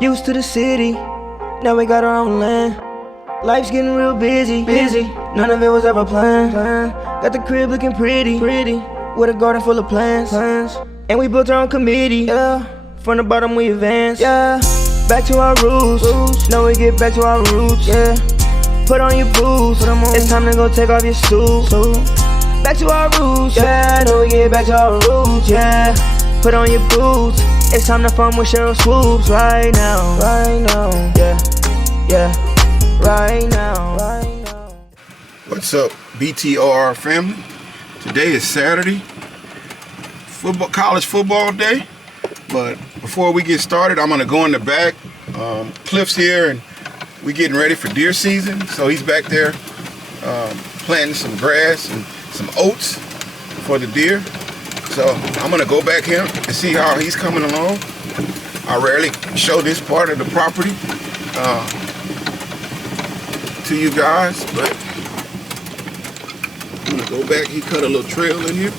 Used to the city, now we got our own land. Life's getting real busy. None of it was ever planned. Got the crib looking pretty, with a garden full of plants. And we built our own committee, yeah. From the bottom we advance, yeah. Back to our roots, now we get back to our roots, yeah. Put on your boots, it's time to go take off your suit. Back to our roots, yeah. Now we get back to our roots, yeah. Put on your boots, it's time to farm with Cheryl Swoops right now, yeah. Right now. What's up, BTR family? Today is Saturday, college football day. But before we get started, I'm gonna go in the back. Cliff's here, and we getting ready for deer season. So he's back there planting some grass and some oats for the deer. So I'm gonna go back here and see how he's coming along. I rarely show this part of the property to you guys, but I'm gonna go back. He cut a little trail in here.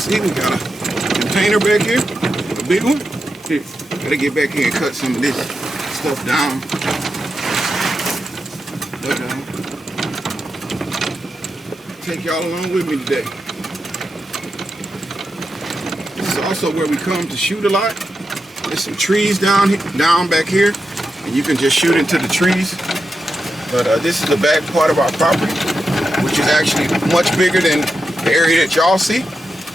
See, we got a container back here, a big one. Here, gotta get back here and cut some of this stuff down. But take y'all along with me today. This is also where we come to shoot a lot. There's some trees down back here, and you can just shoot into the trees. But this is the back part of our property, which is actually much bigger than the area that y'all see.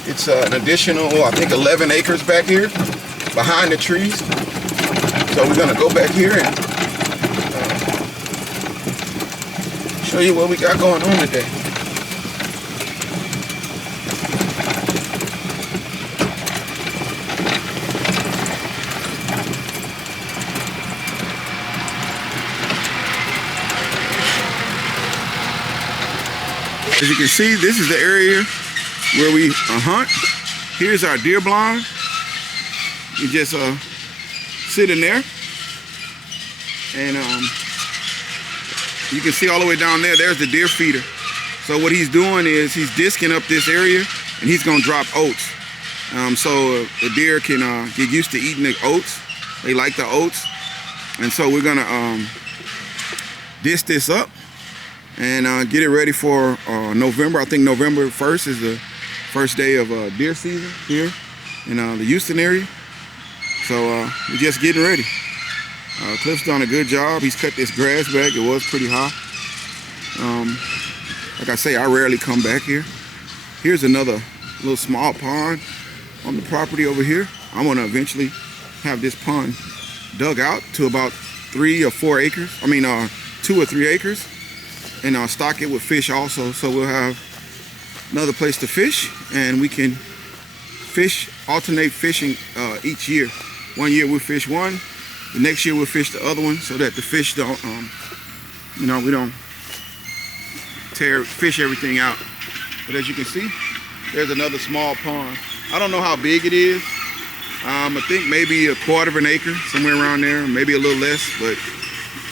It's an additional, I think, 11 acres back here behind the trees. So we're gonna go back here and show you what we got going on today. As you can see, this is the area where we hunt. Here's our deer blind. You just sit in there, and you can see all the way down there, there's the deer feeder. So what he's doing is he's disking up this area, and he's gonna drop oats. So the deer can get used to eating the oats. They like the oats. And so we're gonna disc this up and get it ready for November. I think November 1st is the first day of deer season here in the Houston area. So we're just getting ready. Cliff's done a good job. He's cut this grass back. It was pretty high. Like I say, I rarely come back here. Here's another little small pond on the property over here. I want to eventually have this pond dug out to about 3 or 4 acres. I mean 2 or 3 acres. And I'll stock it with fish also, so we'll have another place to fish, and we can alternate fishing each year. One year we'll fish one, the next year we'll fish the other one, so that the fish don't, we don't fish everything out. But as you can see, there's another small pond. I don't know how big it is. I think maybe 1/4 of an acre, somewhere around there, maybe a little less, but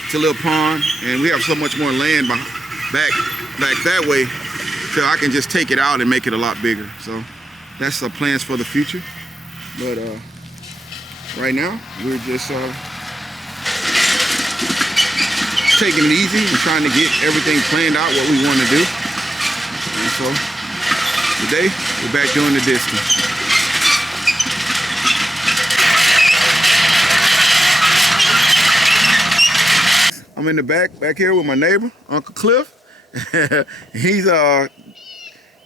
it's a little pond, and we have so much more land back that way, so I can just take it out and make it a lot bigger. So that's the plans for the future. But right now we're just taking it easy and trying to get everything planned out what we want to do. And so today we're back doing the distance. I'm in the back here with my neighbor, Uncle Cliff. He's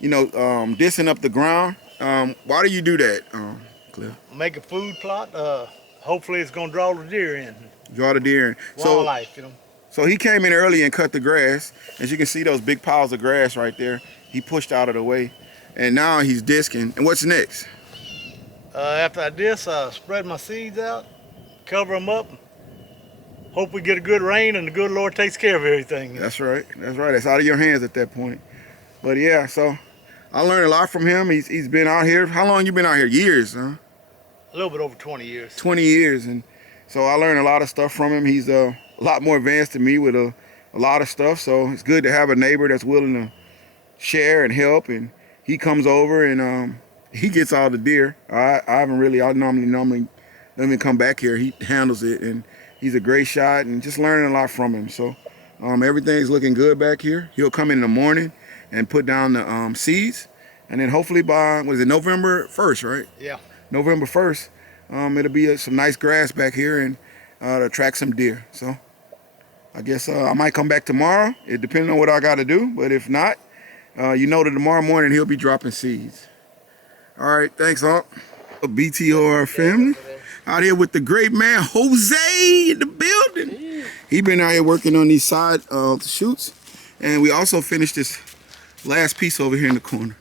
dissing up the ground. Why do you do that, Cliff? Make a food plot. Hopefully it's gonna draw the deer in. Draw the deer in. Wildlife, So he came in early and cut the grass. As you can see, those big piles of grass right there, he pushed out of the way. And now he's disking. And what's next? After I disc, I spread my seeds out, cover them up. Hope we get a good rain and the good Lord takes care of everything. That's right. It's out of your hands at that point. But yeah, so I learned a lot from him. He's been out here. How long you been out here? Years, huh? A little bit over 20 years. 20 years. And so I learned a lot of stuff from him. He's a lot more advanced than me with a lot of stuff. So it's good to have a neighbor that's willing to share and help. And he comes over and he gets all the deer. I haven't really. I normally let him come back here. He handles it, and he's a great shot, and just learning a lot from him. So everything's looking good back here. He'll come in the morning and put down the seeds, and then hopefully by November 1st, right? Yeah. November 1st, it'll be some nice grass back here and to attract some deer. So I guess I might come back tomorrow. It depends on what I got to do, but if not, that tomorrow morning he'll be dropping seeds. All right, thanks, Unc. BTR family out here with the great man Jose in the building. He been out here working on these side shoots, and we also finished this last piece over here in the corner.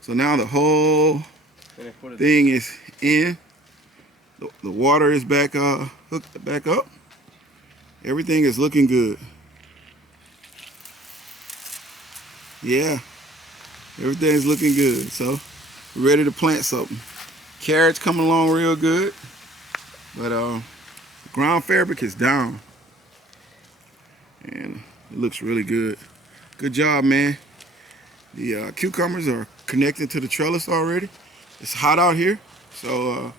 So now the whole thing is in. The water is back hooked back up. Everything is looking good. Yeah, everything's looking good. So we're ready to plant something. Carrots coming along real good, but the ground fabric is down, and it looks really good. Good job, man. The cucumbers are connected to the trellis already. It's hot out here, so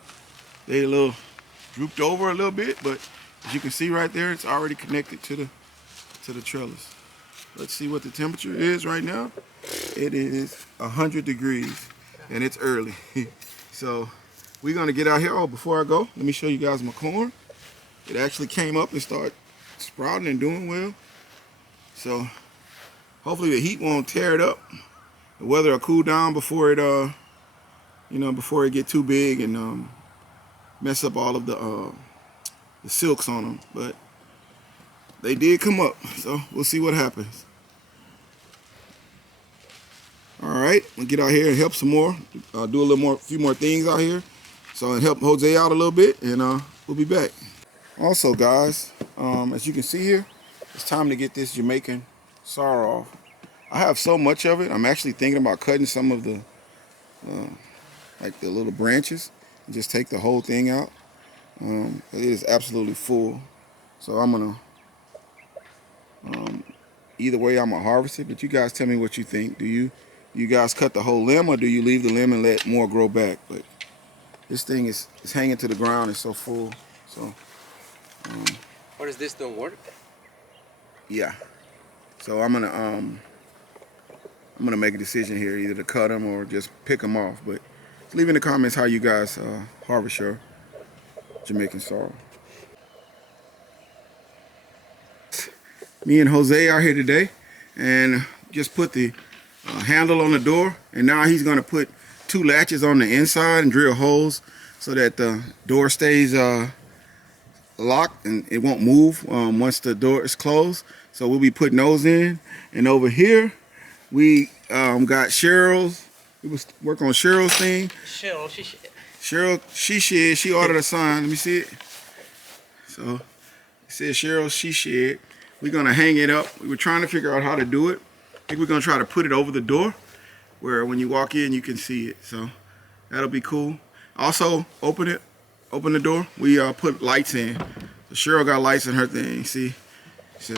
they a little drooped over a little bit, but as you can see right there, it's already connected to the trellis. Let's see what the temperature is right now. It is 100 degrees, and it's early. So we're gonna get out here. Oh, before I go, let me show you guys my corn. It actually came up and started sprouting and doing well. So hopefully the heat won't tear it up. The weather will cool down before it, before it get too big and mess up all of the silks on them. But they did come up, so we'll see what happens. All right, we'll get out here and help some more. Do a few more things out here. So and help Jose out a little bit, and we'll be back. Also, guys, as you can see here, it's time to get this Jamaican sorrel off. I have so much of it. I'm actually thinking about cutting some of the, like the little branches, and just take the whole thing out. It is absolutely full, so I'm gonna. Either way, I'm gonna harvest it. But you guys tell me what you think. Do you guys cut the whole limb, or do you leave the limb and let more grow back? But this thing is hanging to the ground. It's so full. So. Or is this don't work? Yeah. So I'm gonna make a decision here, either to cut them or just pick them off. But leave in the comments how you guys harvest your Jamaican sorrel. Me and Jose are here today, and just put the handle on the door, and now he's gonna put 2 latches on the inside and drill holes so that the door stays locked and it won't move once the door is closed. So we'll be putting those in. And over here we got Cheryl's. We was working on Cheryl's thing. Cheryl, she ordered a sign. Let me see it. So it says Cheryl she shed. We're gonna hang it up. We were trying to figure out how to do it. I think we're gonna try to put it over the door where when you walk in you can see it. So that'll be cool. Also open the door. We put lights in. So Cheryl got lights in her thing. See, so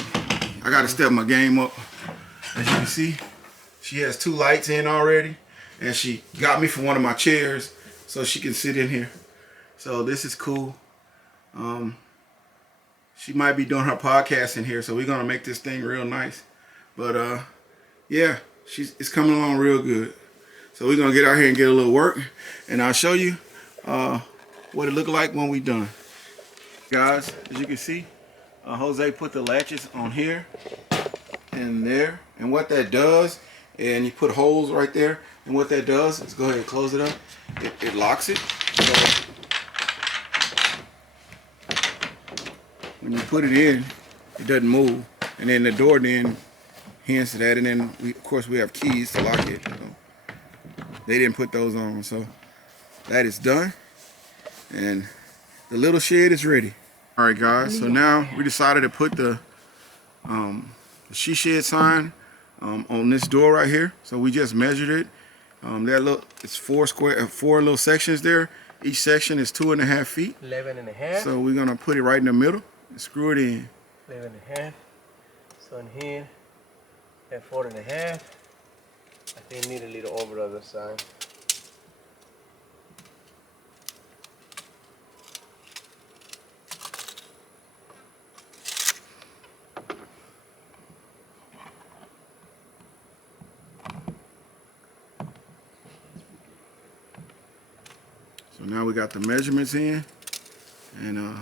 I got to step my game up. As you can see, she has 2 lights in already, and she got me for one of my chairs so she can sit in here. So this is cool. She might be doing her podcast in here, so we're gonna make this thing real nice. But yeah, it's coming along real good. So we're gonna get out here and get a little work, and I'll show you what it look like when we done. Guys, as you can see, Jose put the latches on here and there, and what that does, and you put holes right there, and what that does is, go ahead and close it up, it locks it. So when you put it in, it doesn't move, and then the door then hands to that, and then of course we have keys to lock it. So they didn't put those on, so that is done. And the little shed is ready. All right, guys, so now we decided to put the she shed sign on this door right here. So we just measured it. It's 4 little sections there. Each section is 2.5 feet. 11.5. So we're gonna put it right in the middle and screw it in. 11.5. So in here, at 4.5. I think need a little over the other side. So now we got the measurements in, and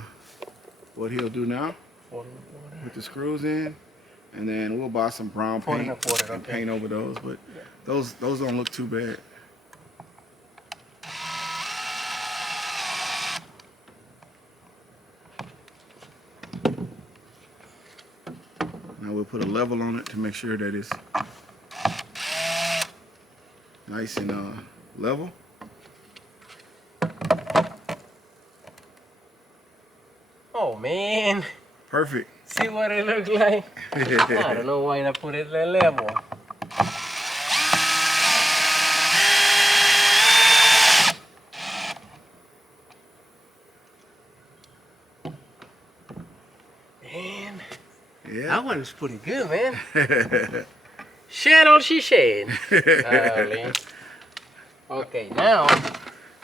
what he'll do now, put the screws in, and then we'll buy some brown paint and paint over those, but those don't look too bad. Now we'll put a level on it to make sure that it's nice and level. Oh man. Perfect. See what it looks like? I don't know why I put it that level. Man. Yeah. That one's pretty good, man. Shed on she shed. Okay, now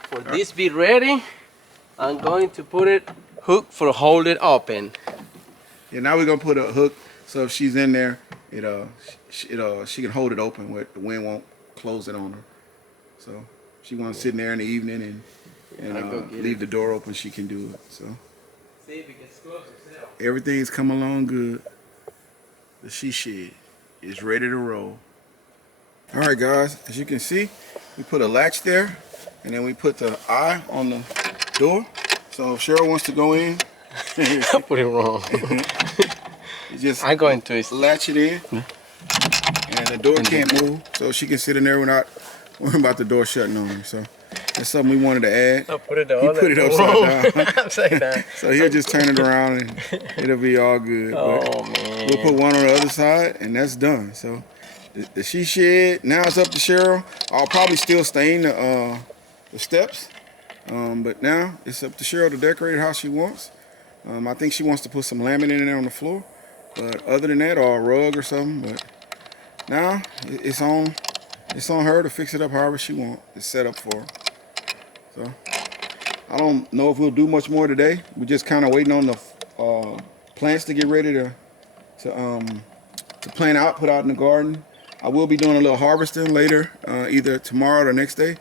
for this be ready, I'm going to put it hook for hold it open. Yeah, now we're gonna put a hook so if she's in there, she can hold it open where the wind won't close it on her. So if she wants to sit in there in the evening and leave the door open, she can do it. So see if it gets close itself. Everything's coming along good. The she shed is ready to roll. All right, guys, as you can see, we put a latch there, and then we put the eye on the door. So if Cheryl wants to go in, I put it wrong. you just I'm going to latch it in, and the door can't move, so she can sit in there without worrying about the door shutting on her. So that's something we wanted to add. I put it He put it upside down. Upside down. So he'll just turn it around and it'll be all good. Oh But man. we'll put one on the other side and that's done. So the she shed, now it's up to Cheryl. I'll probably still stain the steps. But now it's up to Cheryl to decorate it how she wants. I think she wants to put some laminate in there on the floor. But other than that, or a rug or something. But now it's on her to fix it up however she wants. It's set up for her. So I don't know if we'll do much more today. We're just kind of waiting on the plants to get ready to plant out, put out in the garden. I will be doing a little harvesting later, either tomorrow or the next day,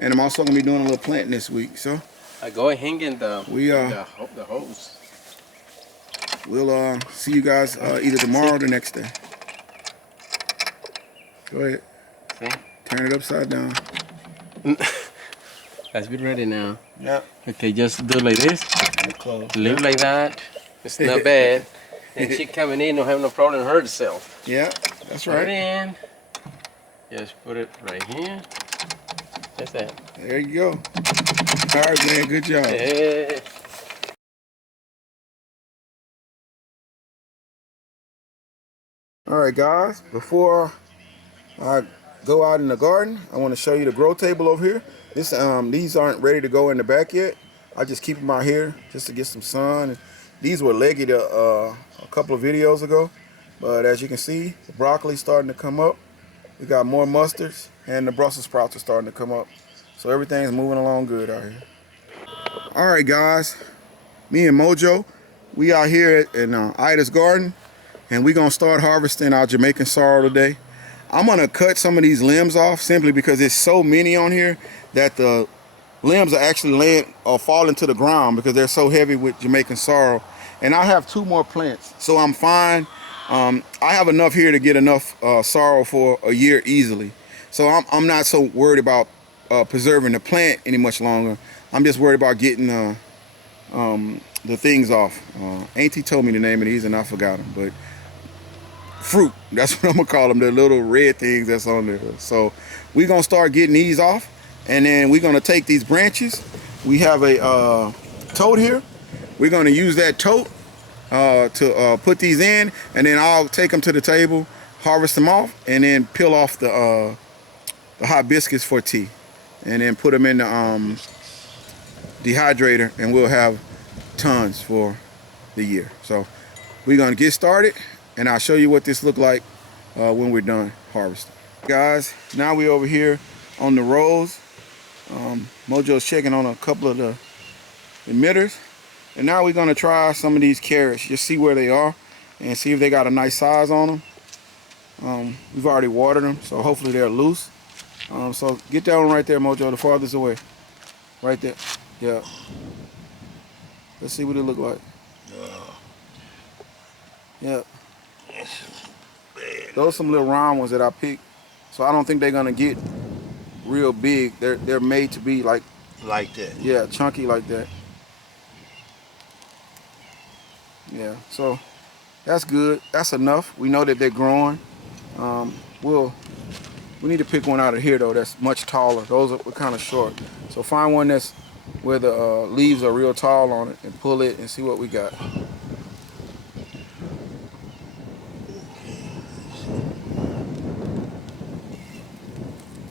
and I'm also gonna be doing a little planting this week. So I go hang in the hose. We'll see you guys either tomorrow or the next day. Go ahead. See? Turn it upside down. Let's be ready now. Yep. Okay, just do like this. Close. Leave like that. It's not bad. And she coming in, don't have no problem hurt herself. Yeah, that's Put it right. in. Just put it right here. That's that. There you go. All right, man. Good job. Yeah. All right, guys. Before I go out in the garden, I want to show you the grow table over here. These aren't ready to go in the back yet. I just keep them out here just to get some sun. These were leggy a couple of videos ago, but as you can see, the broccoli's starting to come up. We got more mustards, and the Brussels sprouts are starting to come up. So everything's moving along good out here. All right, guys. Me and Mojo, we out here in Ida's garden, and we're gonna start harvesting our Jamaican sorrel today. I'm gonna cut some of these limbs off simply because there's so many on here that the limbs are actually laying or falling to the ground because they're so heavy with Jamaican sorrel. And I have 2 more plants, so I'm fine. I have enough here to get enough sorrel for a year easily. So I'm not so worried about preserving the plant any much longer. I'm just worried about getting the things off. Auntie told me the name of these and I forgot them, but fruit, that's what I'm gonna call them, the little red things that's on there. So we're gonna start getting these off, and then we're gonna take these branches. We have a tote here. We're gonna use that tote to put these in, and then I'll take them to the table, harvest them off, and then peel off the hibiscus for tea, and then put them in the dehydrator, and we'll have tons for the year. So we're gonna get started, and I'll show you what this look like when we're done harvesting. Guys, now we're over here on the rows. Mojo's checking on a couple of the emitters. And now we're gonna try some of these carrots, just see where they are and see if they got a nice size on them. We've already watered them, so hopefully they're loose. So get that one right there, Mojo, the farthest away. Right there. Yeah. Let's see what it look like. Yeah. Those some little round ones that I picked. So I don't think they're gonna get real big. They're made to be like that. yeah, chunky like that. Yeah. So that's good. That's enough. We know that they're growing. We need to pick one out of here though that's much taller. Those are kind of short. So find one that's where the leaves are real tall on it and pull it and see what we got.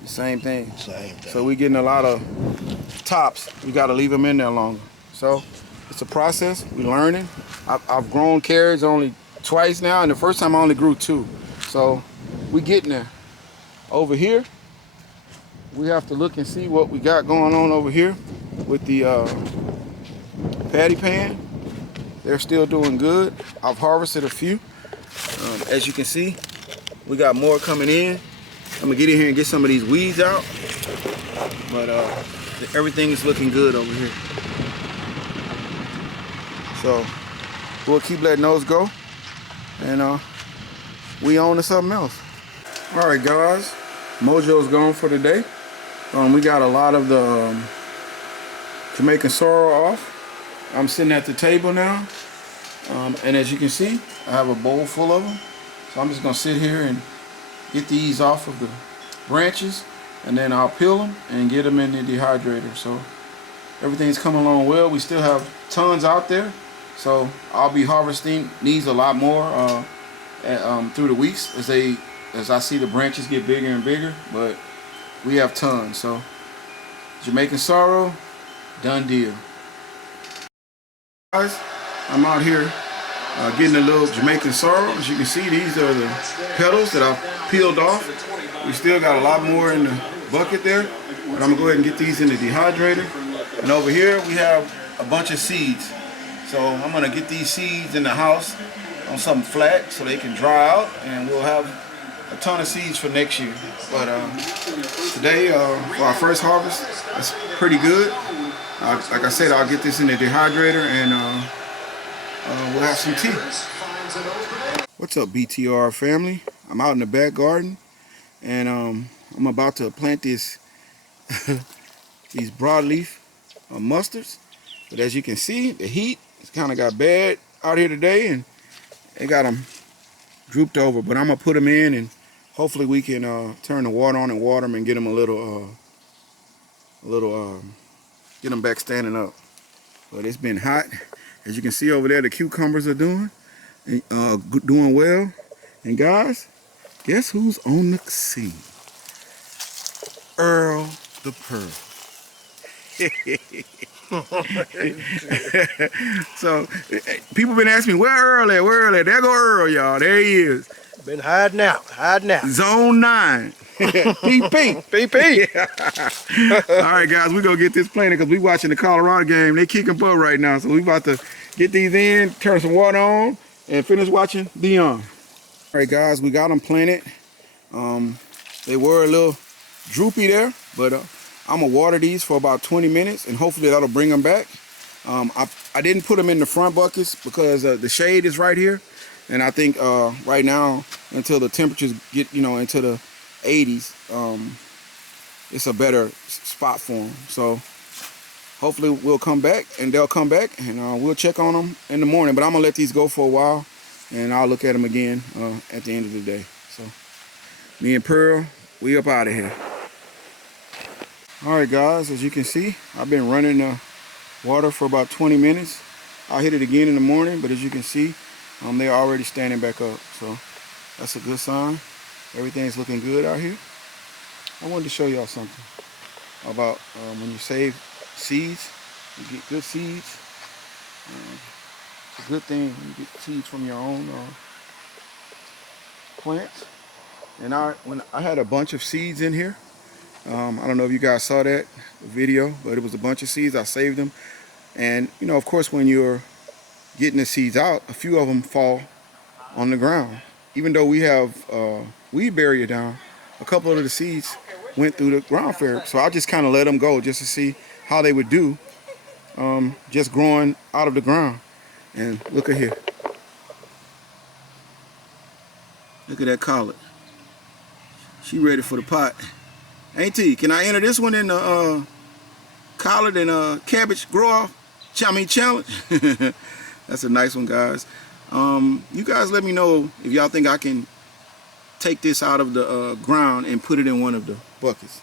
Same thing. Same thing. So we getting a lot of tops. We got to leave them in there longer. So it's a process. We learning. I've grown carrots only twice now, and the first time I only grew 2. So we getting there. Over here, we have to look and see what we got going on over here with the patty pan. They're still doing good. I've harvested a few. As you can see, we got more coming in. I'm gonna get in here and get some of these weeds out. But everything is looking good over here. So we'll keep letting those go. And we on to something else. All right, guys. Mojo's gone for the day. We got a lot of the Jamaican sorrel off. I'm sitting at the table now. And as you can see, I have a bowl full of them. So I'm just gonna sit here and get these off of the branches, and then I'll peel them and get them in the dehydrator. So everything's coming along well. We still have tons out there. So I'll be harvesting these a lot more through the weeks as I see the branches get bigger and bigger, but we have tons. So Jamaican sorrel, done deal. Guys, I'm out here getting a little Jamaican sorrel. As you can see, these are the petals that I've peeled off. We still got a lot more in the bucket there, but I'm gonna go ahead and get these in the dehydrator. And over here we have a bunch of seeds. So I'm gonna get these seeds in the house on something flat so they can dry out, and we'll have a ton of seeds for next year. But today, for our first harvest, it's pretty good. Like I said, I'll get this in the dehydrator and we'll have some tea. What's up, BTR family? I'm out in the back garden, and I'm about to plant these broadleaf mustards. But as you can see, the heat has kind of got bad out here today, and they got them drooped over. But I'm gonna put them in, and hopefully we can turn the water on and water them and get them get them back standing up. But it's been hot. As you can see over there, the cucumbers are doing well. And guys, guess who's on the scene? Earl the Pearl. So people been asking me, where Earl at? Where Earl at? There go Earl, y'all. There he is. Been hiding out. Zone 9. PP. PP. All right, guys, we're going to get this planted because we watching the Colorado game. They kicking butt right now. So we about to get these in, turn some water on, and finish watching Dion. All right, guys, we got them planted. They were a little droopy there, but I'm going to water these for about 20 minutes, and hopefully that'll bring them back. I didn't put them in the front buckets because the shade is right here. And I think right now, until the temperatures get, into the 80s, it's a better spot for them. So hopefully we'll come back, and they'll come back, and we'll check on them in the morning. But I'm gonna let these go for a while, and I'll look at them again at the end of the day. So me and Pearl, we up out of here. All right, guys, as you can see, I've been running the water for about 20 minutes. I'll hit it again in the morning, but as you can see, they're already standing back up, so that's a good sign. Everything's looking good out here. I wanted to show y'all something about when you save seeds, you get good seeds. It's a good thing when you get seeds from your own plants. And when I had a bunch of seeds in here, I don't know if you guys saw that video, but it was a bunch of seeds. I saved them, and of course, when you're getting the seeds out, a few of them fall on the ground. Even though we have weed barrier down, a couple of the seeds went through the ground fair. So I just kind of let them go just to see how they would do just growing out of the ground. And look at here. Look at that collard. She ready for the pot. Ain't she? Can I enter this one in the collard and cabbage grow off? Challenge. That's a nice one, guys. You guys let me know if y'all think I can take this out of the ground and put it in one of the buckets.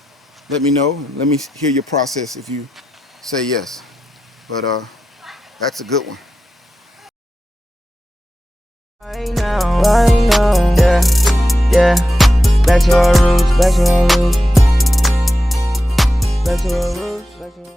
Let me know. Let me hear your process if you say yes. But that's a good one. Right now, yeah. Back to our roots, back to our roots, back to our roots, back to our roots.